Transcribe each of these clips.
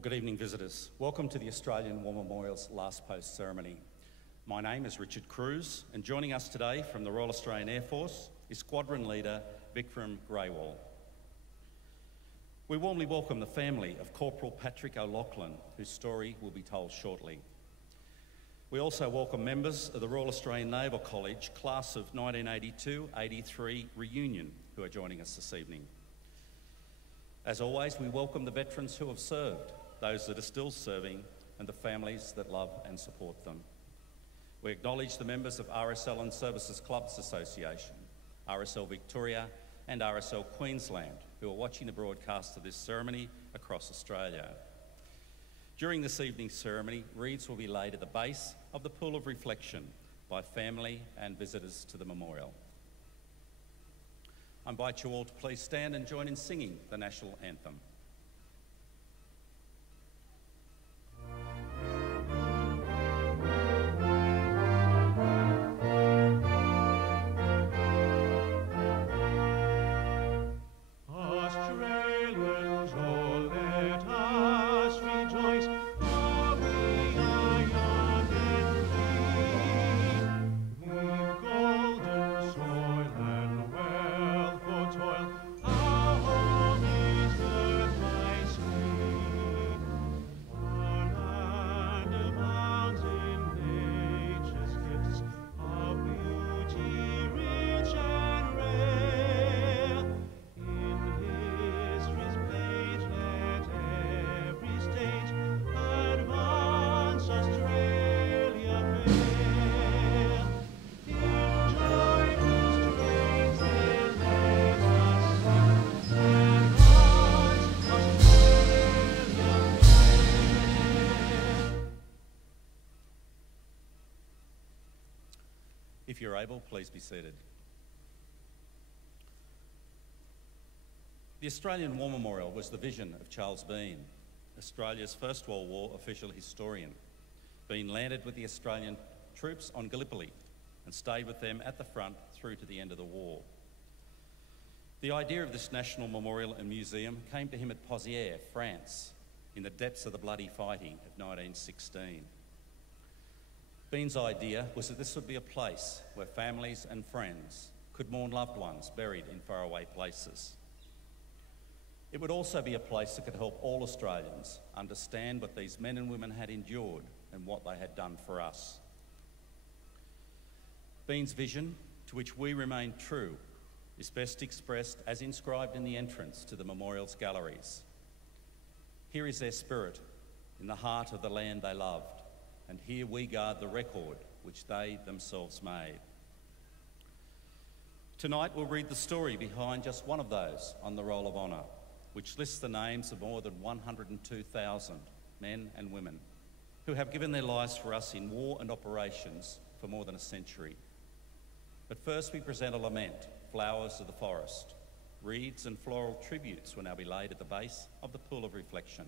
Well, good evening, visitors. Welcome to the Australian War Memorial's Last Post ceremony. My name is Richard Cruz, and joining us today from the Royal Australian Air Force is Squadron Leader Vikram Grewal. We warmly welcome the family of Corporal Patrick O'Loughlin, whose story will be told shortly. We also welcome members of the Royal Australian Naval College Class of 1982-83 reunion who are joining us this evening. As always, we welcome the veterans who have served, those that are still serving, and the families that love and support them. We acknowledge the members of RSL and Services Clubs Association, RSL Victoria and RSL Queensland, who are watching the broadcast of this ceremony across Australia. During this evening's ceremony, wreaths will be laid at the base of the Pool of Reflection by family and visitors to the memorial. I invite you all to please stand and join in singing the National Anthem. If you're able, please be seated. The Australian War Memorial was the vision of Charles Bean, Australia's First World War official historian. Bean landed with the Australian troops on Gallipoli and stayed with them at the front through to the end of the war. The idea of this national memorial and museum came to him at Pozières, France, in the depths of the bloody fighting of 1916. Bean's idea was that this would be a place where families and friends could mourn loved ones buried in faraway places. It would also be a place that could help all Australians understand what these men and women had endured and what they had done for us. Bean's vision, to which we remain true, is best expressed as inscribed in the entrance to the memorial's galleries. Here is their spirit in the heart of the land they loved, and here we guard the record which they themselves made. Tonight we'll read the story behind just one of those on the Roll of Honour, which lists the names of more than 102,000 men and women who have given their lives for us in war and operations for more than a century. But first we present a lament, Flowers of the Forest. Wreaths and floral tributes will now be laid at the base of the Pool of Reflection.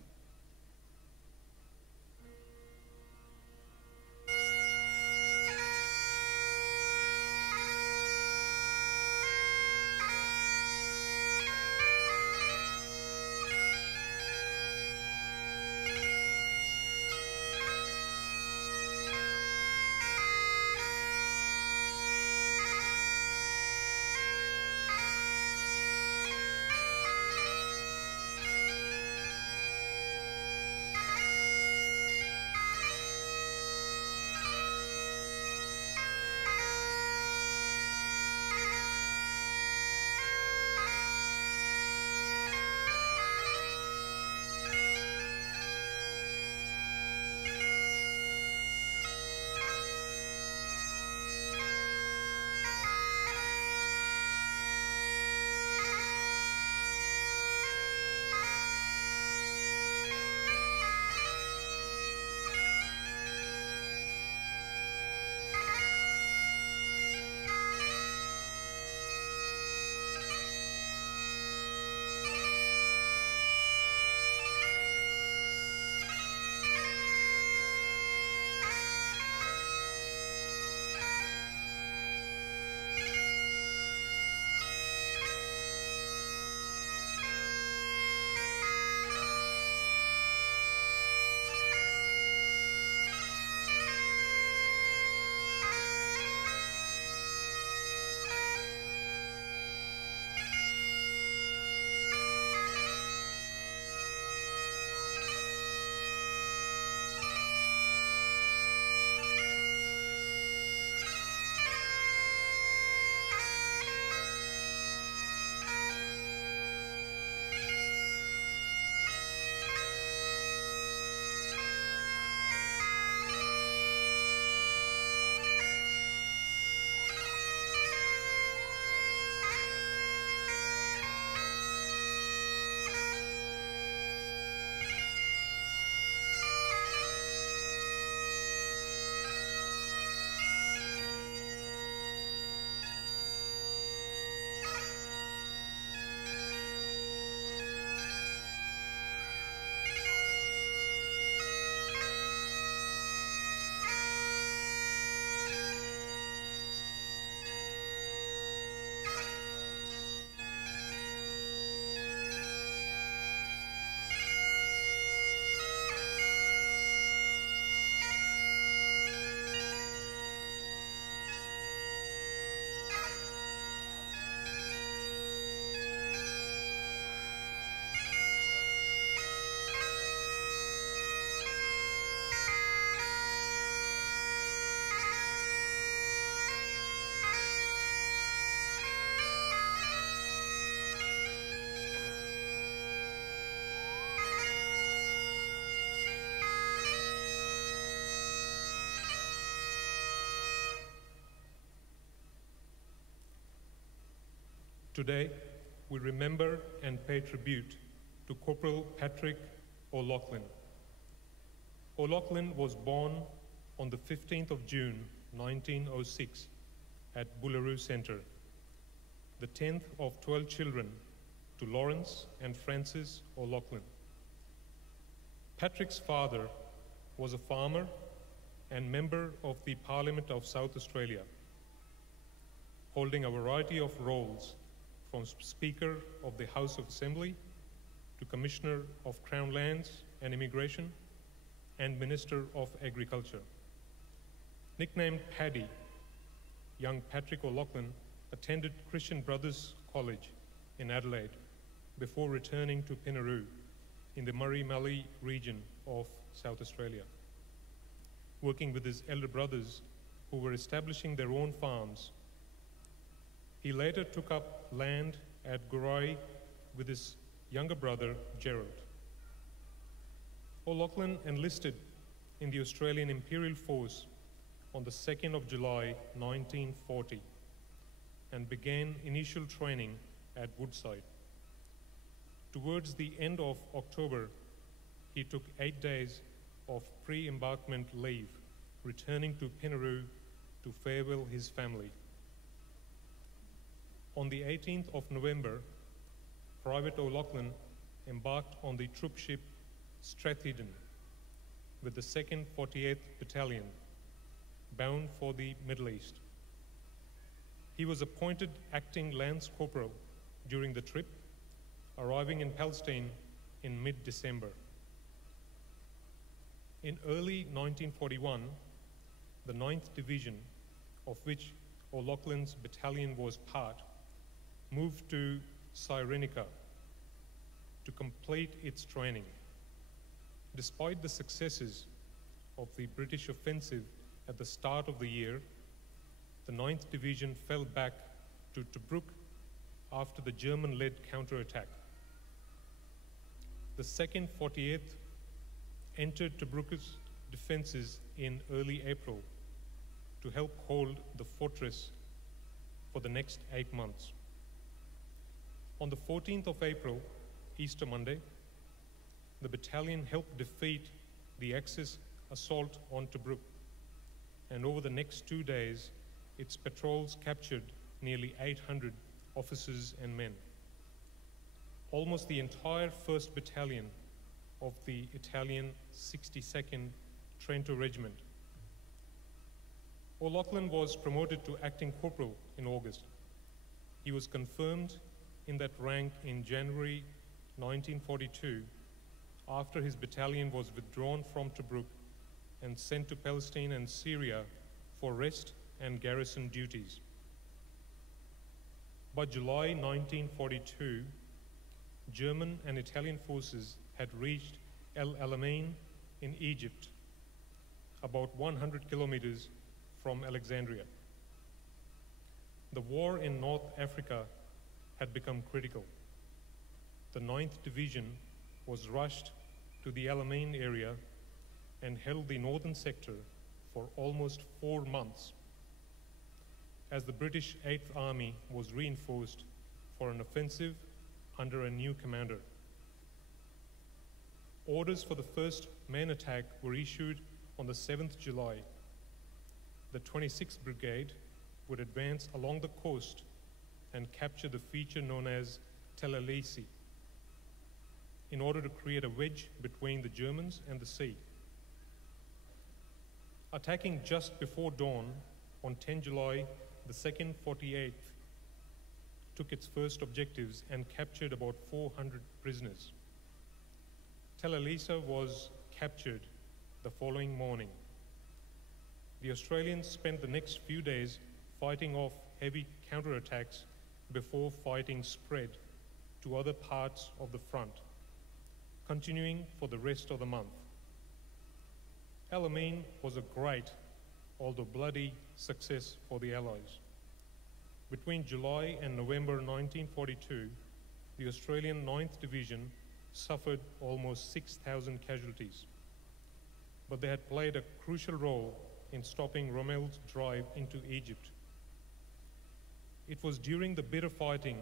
Today, we remember and pay tribute to Corporal Patrick O'Loughlin. O'Loughlin was born on the 15th of June, 1906 at Boolaroo Centre, the 10th of 12 children to Lawrence and Francis O'Loughlin. Patrick's father was a farmer and member of the Parliament of South Australia, holding a variety of roles from Speaker of the House of Assembly to Commissioner of Crown Lands and Immigration and Minister of Agriculture. Nicknamed Paddy, young Patrick O'Loughlin attended Christian Brothers College in Adelaide before returning to Pinaroo in the Murray-Mallee region of South Australia, working with his elder brothers who were establishing their own farms. He later took up land at Gorai with his younger brother, Gerald. O'Loughlin enlisted in the Australian Imperial Force on the 2nd of July, 1940, and began initial training at Woodside. Towards the end of October, he took 8 days of pre-embarkment leave, returning to Pinaroo to farewell his family. On the 18th of November, Private O'Loughlin embarked on the troop ship Stratheden with the 2nd 48th Battalion, bound for the Middle East. He was appointed acting Lance Corporal during the trip, arriving in Palestine in mid-December. In early 1941, the 9th Division, of which O'Loughlin's battalion was part, moved to Cyrenaica to complete its training. Despite the successes of the British offensive at the start of the year, the 9th Division fell back to Tobruk after the German-led counterattack. The 2nd 48th entered Tobruk's defenses in early April to help hold the fortress for the next 8 months. On the 14th of April, Easter Monday, the battalion helped defeat the Axis assault on Tobruk, and over the next 2 days, its patrols captured nearly 800 officers and men. Almost the entire 1st Battalion of the Italian 62nd Trento Regiment. O'Loughlin was promoted to acting corporal in August. He was confirmed in that rank in January 1942 after his battalion was withdrawn from Tobruk and sent to Palestine and Syria for rest and garrison duties. By July 1942, German and Italian forces had reached El Alamein in Egypt, about 100 kilometers from Alexandria. The war in North Africa had become critical. The 9th Division was rushed to the Alamein area and held the northern sector for almost 4 months as the British 8th Army was reinforced for an offensive under a new commander. Orders for the first main attack were issued on the 7th July. The 26th Brigade would advance along the coast and capture the feature known as Tel Elisi in order to create a wedge between the Germans and the sea. Attacking just before dawn on 10 July, the 2nd 48th took its first objectives and captured about 400 prisoners. Tel Elisa was captured the following morning. The Australians spent the next few days fighting off heavy counterattacks before fighting spread to other parts of the front, continuing for the rest of the month. Alamein was a great, although bloody, success for the Allies. Between July and November 1942, the Australian 9th Division suffered almost 6,000 casualties, but they had played a crucial role in stopping Rommel's drive into Egypt. It was during the bitter fighting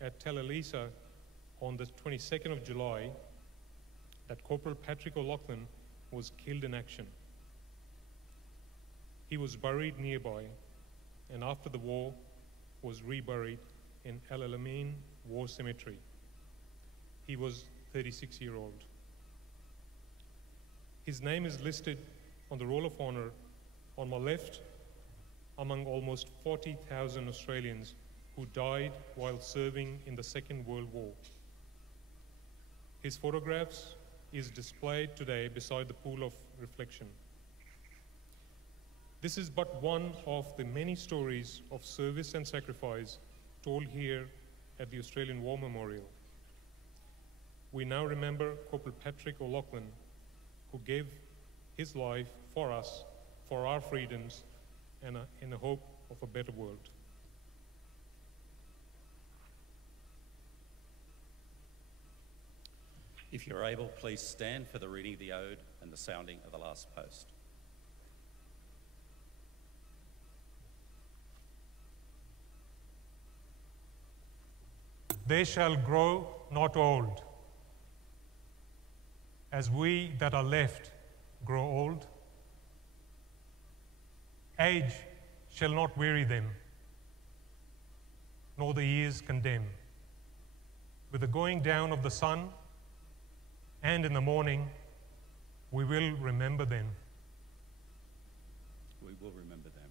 at Tel Elisa on the 22nd of July that Corporal Patrick O'Loughlin was killed in action. He was buried nearby, and after the war was reburied in El Alamein War Cemetery. He was 36-year-old. His name is listed on the Roll of Honor on my left among almost 40,000 Australians who died while serving in the Second World War. His photographs is displayed today beside the pool of reflection. This is but one of the many stories of service and sacrifice told here at the Australian War Memorial. We now remember Corporal Patrick O'Loughlin, who gave his life for us, for our freedoms, and in the hope of a better world. If you're able, please stand for the reading of the ode and the sounding of the last post. They shall grow not old, as we that are left grow old. Age shall not weary them, nor the years condemn. With the going down of the sun, and in the morning, we will remember them. We will remember them.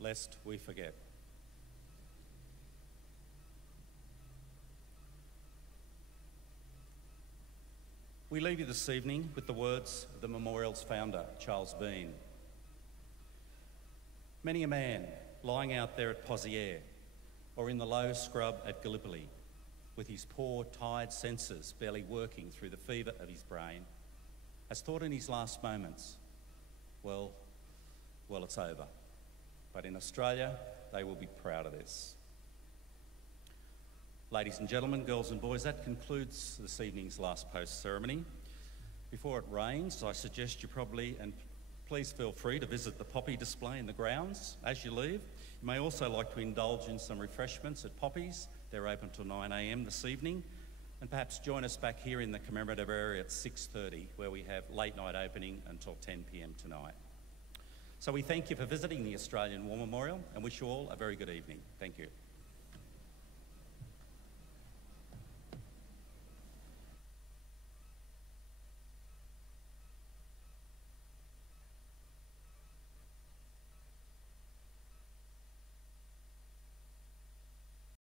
Lest we forget. We leave you this evening with the words of the memorial's founder, Charles Bean. Many a man lying out there at Pozières or in the low scrub at Gallipoli, with his poor, tired senses barely working through the fever of his brain, has thought in his last moments, well, it's over. But in Australia, they will be proud of this. Ladies and gentlemen, girls and boys, that concludes this evening's last post ceremony. Before it rains, I suggest you please feel free to visit the poppy display in the grounds as you leave. You may also like to indulge in some refreshments at Poppy's. They're open till 9 a.m. this evening. And perhaps join us back here in the commemorative area at 6:30, where we have late night opening until 10 p.m. tonight. So we thank you for visiting the Australian War Memorial and wish you all a very good evening. Thank you.